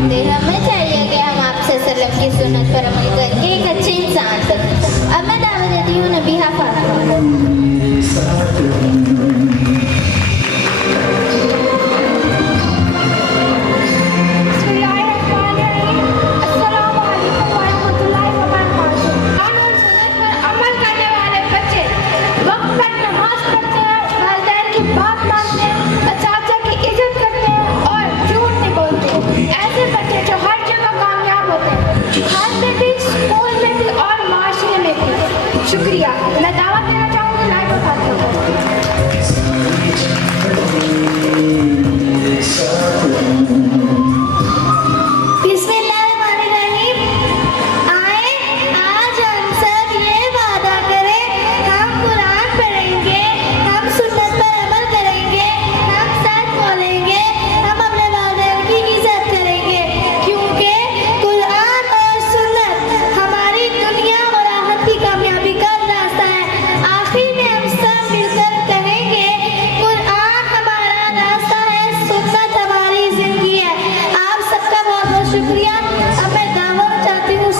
करते, हमें चाहिए कि हम आपसे सल्लम की सुन्नत पर अमल करके एक अच्छे इंसान बने। अब मैं दावा देती हूँ नबीहा फातिमा। शुक्रिया। मैं दावा देना चाहूँगी लाइव उठाते बिस्मिल्लाहिर्रहमानिर्रहीम। आए आज हम सब ये वादा करें, हम कुरान पढ़ेंगे, हम सुन्नत पर अमल करेंगे, हम सच बोलेंगे, हम अपने वालिदैन की इज्जत करेंगे, क्योंकि कुरान और सुन्नत हमारी दुनिया और आखिरत की कामयाबी का रास्ता है। आखिर में हम सब मिलकर कहेंगे, कुरान हमारा रास्ता है, सुन्नत हमारी जिंदगी है। आप सबका बहुत बहुत शुक्रिया। अब मैं दावा चाहती हूँ